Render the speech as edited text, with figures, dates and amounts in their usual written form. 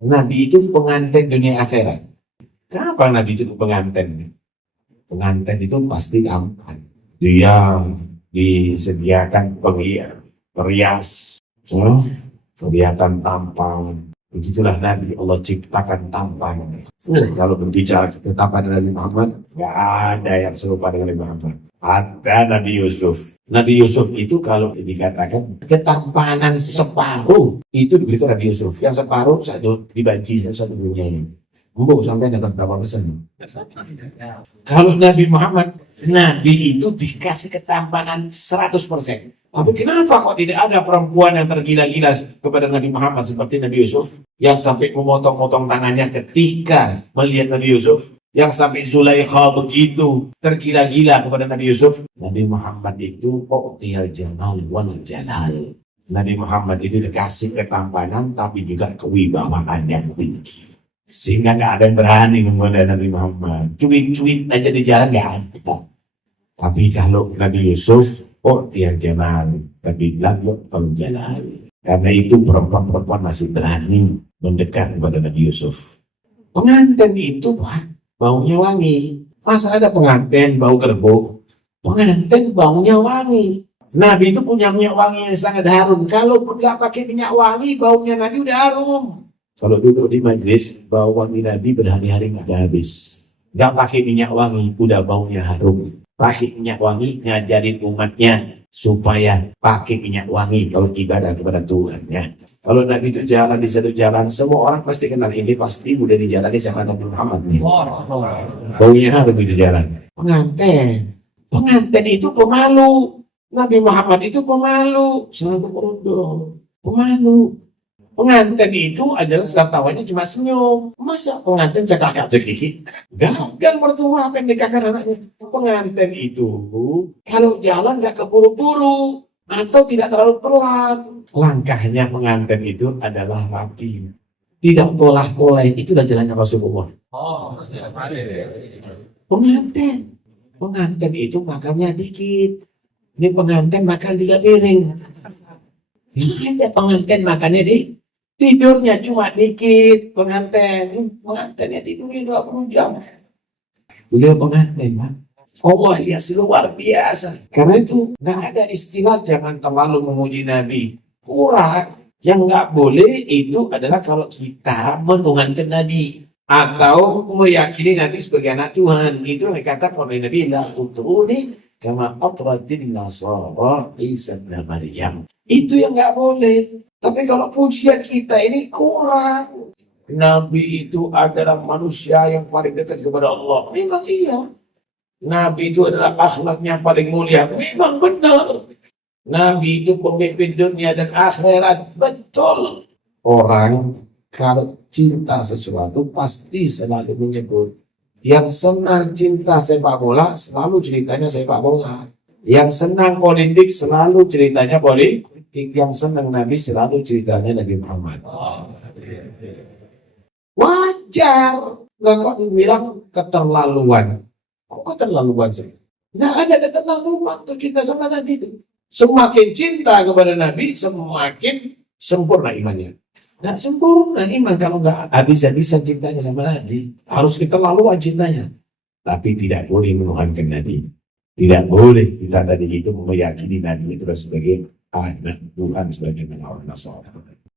Nabi itu pengantin dunia akhirat. Kenapa Nabi itu pengantin? Pengantin itu pasti tampan. Dia disediakan perias, kelihatan tampan. Begitulah Nabi, Allah ciptakan tampan. Kalau berbicara ketampanan Nabi Muhammad, nggak ada yang serupa dengan Nabi Muhammad. Ada Nabi Yusuf. Nabi Yusuf itu kalau dikatakan ketampanan separuh, itu diberikan Nabi Yusuf. Yang separuh satu dibanci satu dunia ini. Sampai dapat berapa persen? Kalau Nabi Muhammad, Nabi itu dikasih ketampanan 100%. Tapi kenapa kok tidak ada perempuan yang tergila-gila kepada Nabi Muhammad seperti Nabi Yusuf? Yang sampai memotong-motong tangannya ketika melihat Nabi Yusuf. Yang sampai Zulaikha begitu tergila-gila kepada Nabi Yusuf. Nabi Muhammad itu u'tiyal jamal wal jalal. Nabi Muhammad itu dikasih ketampanan tapi juga kewibawaan yang tinggi. Sehingga nggak ada yang berani menggoda Nabi Muhammad. Cuit-cuit aja di jalan nggak ada. Tapi kalau Nabi Yusuf, u'tiyal jamal, tapi lam yu'tal jalal. Karena itu perempuan-perempuan masih berani mendekat kepada Nabi Yusuf. Pengantin itu baunya wangi. Masa ada pengantin bau kerbau? Pengantin baunya wangi. Nabi itu punya minyak wangi yang sangat harum. Kalaupun nggak pakai minyak wangi, baunya Nabi udah harum. Kalau duduk di majlis, bau wangi Nabi berhari-hari nggak habis. Nggak pakai minyak wangi, udah baunya harum. Pakai minyak wangi, ngajarin umatnya supaya pakai minyak wangi kalau ibadah kepada Tuhan. Ya. Kalau Nabi itu jalan di satu jalan, semua orang pasti kenal ini pasti udah dijalani sama Nabi Muhammad nih. Baunya harum di jalan. Pengantin itu pemalu. Nabi Muhammad itu pemalu, selalu berundung, pemalu. Pengantin itu adalah setiap tawanya cuma senyum. Masa pengantin cekak-cekik? Gagal mertua apa yang nikahkan anaknya. Pengantin itu kalau jalan gak keburu-buru atau tidak terlalu pelan. Langkahnya pengantin itu adalah rapi. Tidak polah-polah. Itulah jalannya Rasulullah. Pengantin itu makannya dikit. Ini pengantin makan 3 piring. Ada pengantin makannya tidurnya cuma dikit. Pengantinnya tidurnya 20 jam. Beliau pengantin, Pak. Allah ya luar biasa. Karena itu nggak ada istilah jangan terlalu memuji Nabi. Kurang. Yang nggak boleh itu adalah kalau kita menuhankan Nabi atau meyakini Nabi sebagai anak Tuhan. Itu yang dikatakan oleh Nabi, la tutruni kama atratin nasara Isa ibn Maryam. Itu yang nggak boleh. Tapi kalau pujian kita ini kurang. Nabi itu adalah manusia yang paling dekat kepada Allah. Memang iya. Nabi itu adalah akhlaknya paling mulia. Memang benar. Nabi itu pemimpin dunia dan akhirat. Betul. Orang kalau cinta sesuatu pasti selalu menyebut. Yang senang cinta sepak bola selalu ceritanya sepak bola. Yang senang politik selalu ceritanya politik. Yang senang Nabi selalu ceritanya Nabi Muhammad. Wajar. Nggak kok dibilang keterlaluan. Kok keterlaluan sih? Nggak ada keterlaluan untuk cinta sama Nabi itu. Semakin cinta kepada Nabi, semakin sempurna imannya. Nggak sempurna iman kalau nggak habis-habisan cintanya sama Nabi. Harus keterlaluan cintanya. Tapi tidak boleh menuhankan Nabi. Tidak boleh kita tadi itu meyakini Nabi itu sebagai anak Tuhan, sebagai orang Nasrani.